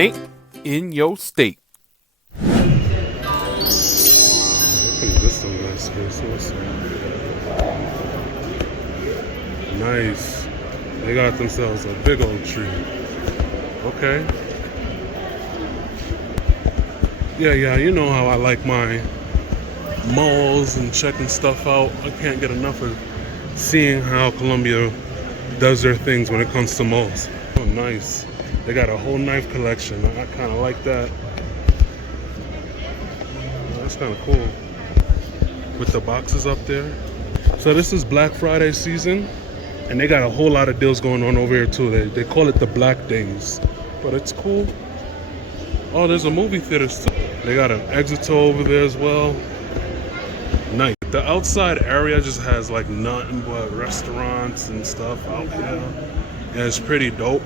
ain't in your state. Look at this some nice space. Nice. They got themselves a big old tree. Okay. Yeah, you know how I like my malls and checking stuff out. I can't get enough of seeing how Colombia does their things when it comes to malls. Oh, nice. They got a whole knife collection. I kind of like that. That's kind of cool. With the boxes up there. So this is Black Friday season. And they got a whole lot of deals going on over here too. They call it the Black Days. But it's cool. Oh, there's a movie theater too. They got an Exito over there as well. Nice. The outside area just has like nothing but restaurants and stuff out there. Yeah, it's pretty dope.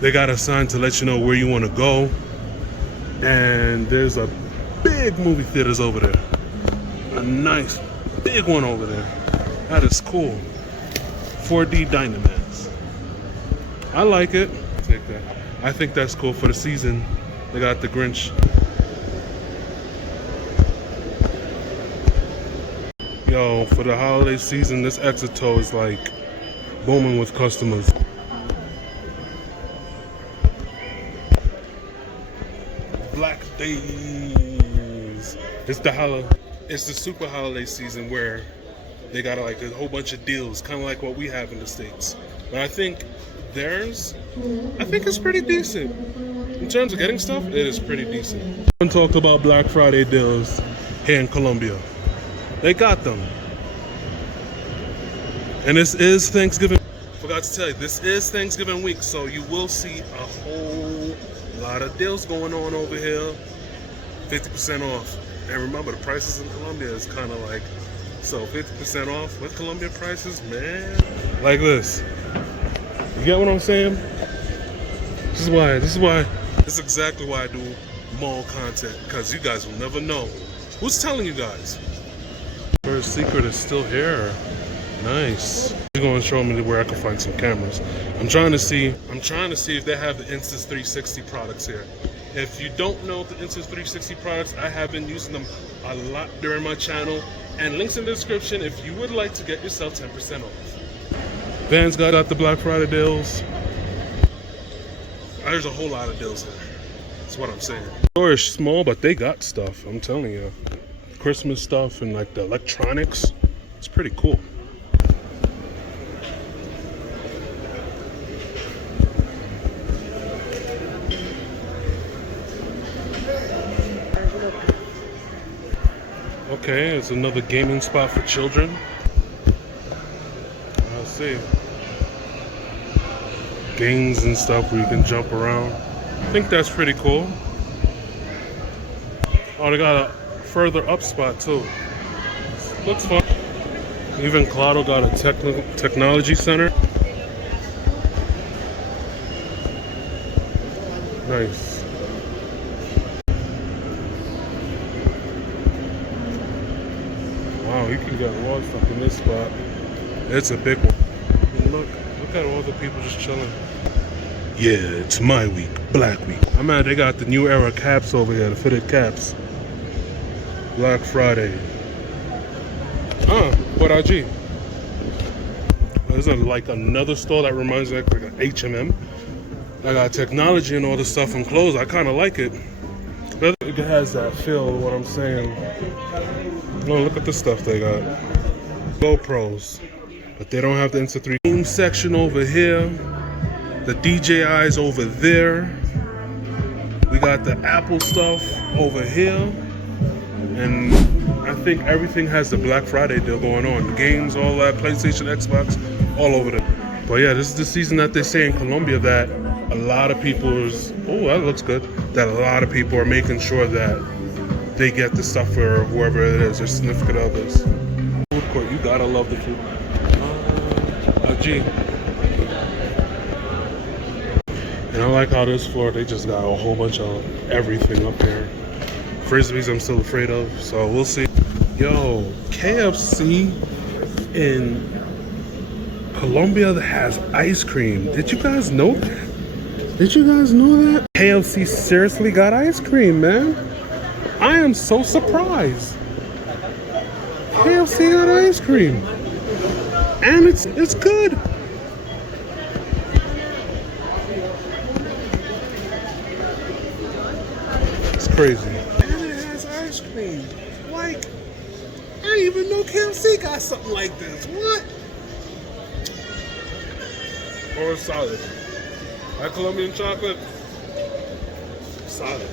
They got a sign to let you know where you want to go. And there's a big movie theaters over there. A nice big one over there. That is cool. 4D Dynamax. I like it. Take that. I think that's cool for the season. They got the Grinch. Yo, for the holiday season, this Exito is like booming with customers. Black Days. It's the super holiday season where they got like a whole bunch of deals, kind of like what we have in the States. But I think theirs, it's pretty decent. In terms of getting stuff, it is pretty decent. I talked about Black Friday deals here in Colombia. They got them. And this is Thanksgiving. Forgot to tell you, this is Thanksgiving week, so you will see a whole lot of deals going on over here. 50% off. And remember, the prices in Colombia is kind of like, so 50% off with Colombia prices, man. Like this. You get what I'm saying? This is exactly why I do mall content, because you guys will never know. Who's telling you guys? First secret is still here. Nice. You're going to show me where I can find some cameras. I'm trying to see if they have the Insta 360 products here. If you don't know the Insta 360 products, I have been using them a lot during my channel. And links in the description if you would like to get yourself 10% off. Vans got the Black Friday deals. There's a whole lot of deals here. That's what I'm saying. The store is small, but they got stuff. I'm telling you. Christmas stuff and like the electronics. It's pretty cool. Okay, it's another gaming spot for children. I'll see. Games and stuff where you can jump around. I think that's pretty cool. Oh, they got a further up spot too. Looks fun. Even Claro got a technology center. Nice. Wow, you can get lost up in this spot. It's a big one. And look at all the people just chilling. Yeah, it's my week, Black Week. I'm mad they got the new era caps over here, the fitted caps. Black Friday. Por allí. There's like another store that reminds me like an H&M. I got technology and all the stuff and clothes. I kind of like it. It has that feel, what I'm saying. Oh, look at the stuff they got. GoPros. But they don't have the Insta3 game section over here. The DJI's over there. We got the Apple stuff over here. And I think everything has the Black Friday deal going on. The games, all that, PlayStation, Xbox, all over there. But yeah, this is the season that they say in Colombia that a lot of people is, oh, that looks good. That a lot of people are making sure that they get the stuff for whoever it is, their significant others. Food court, you gotta love the food. Gee. And I like how this floor, they just got a whole bunch of everything up here. Frisbees I'm still afraid of, so we'll see. Yo, KFC in Colombia that has ice cream. Did you guys know that? Did you guys know that? KFC seriously got ice cream, man. I am so surprised. KFC got ice cream. And it's good. It's crazy. And it has ice cream. Like, I didn't even know KFC got something like this. What? Or solid. That Colombian chocolate, solid.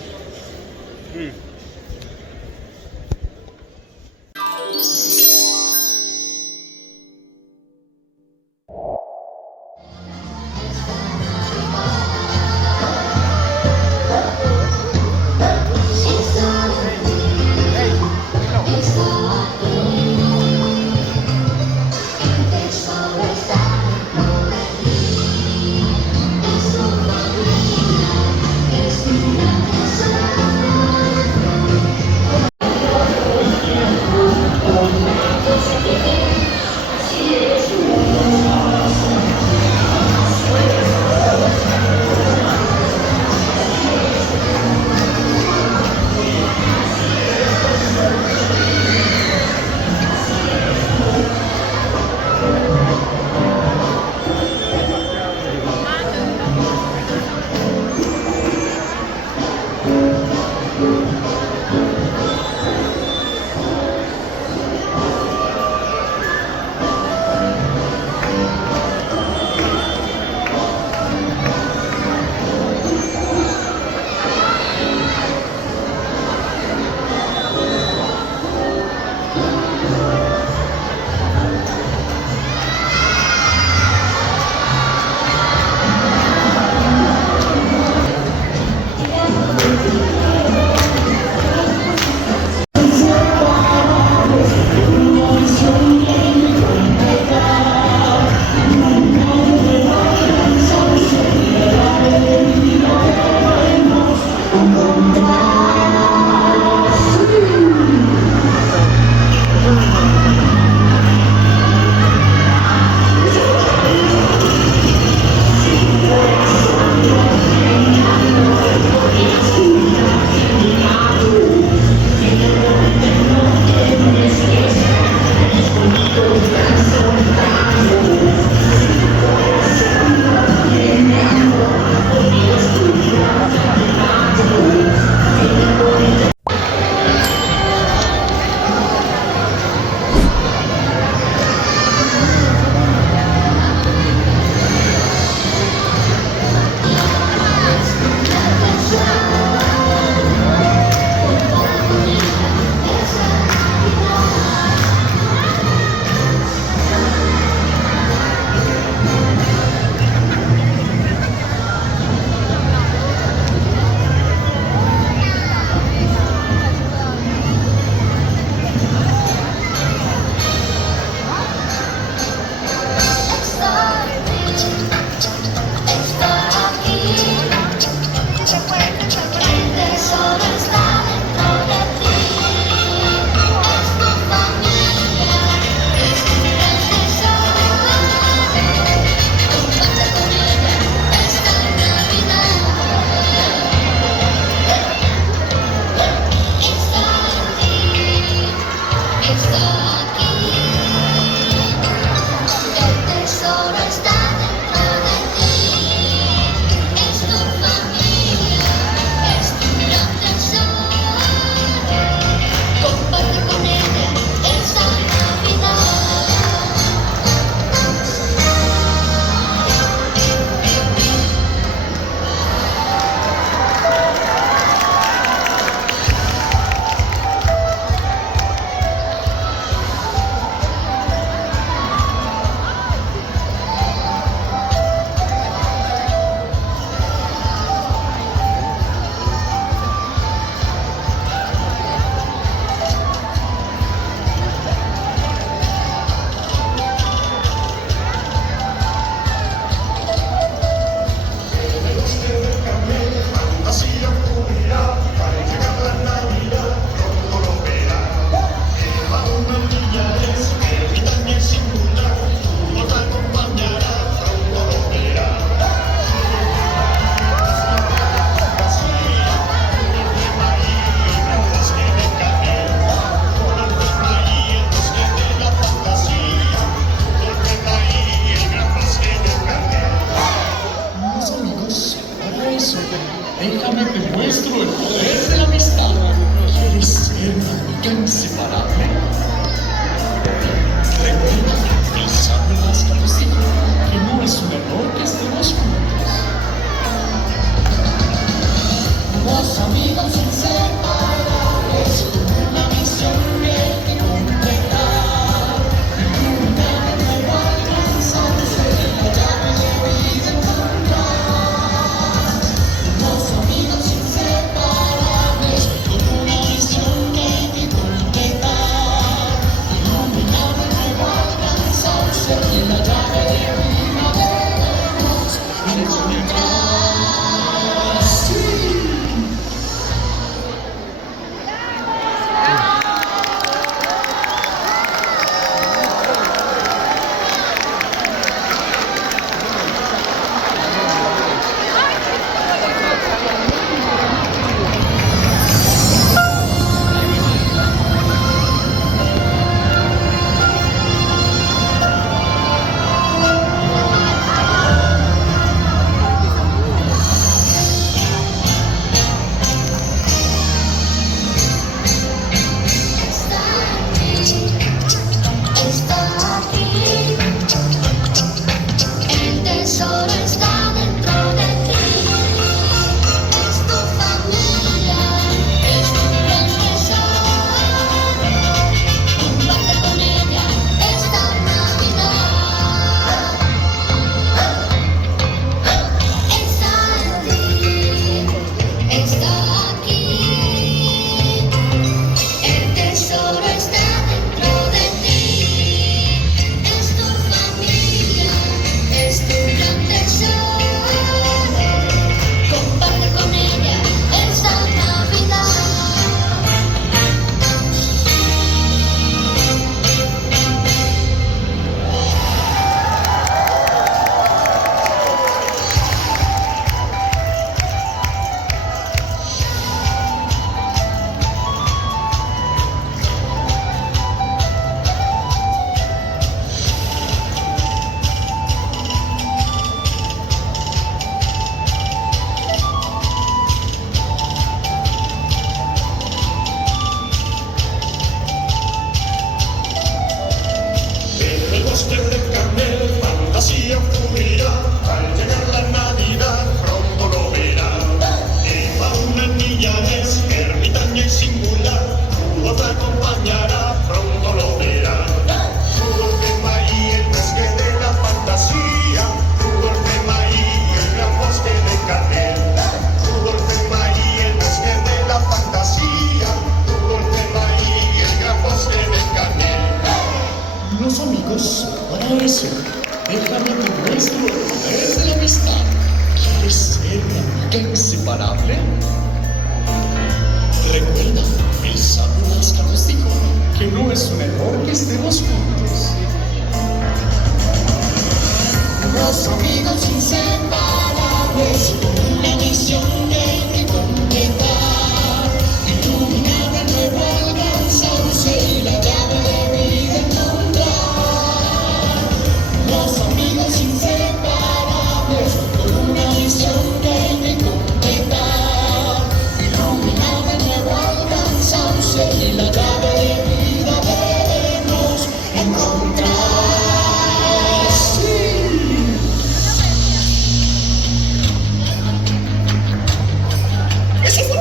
Eso fue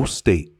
your state.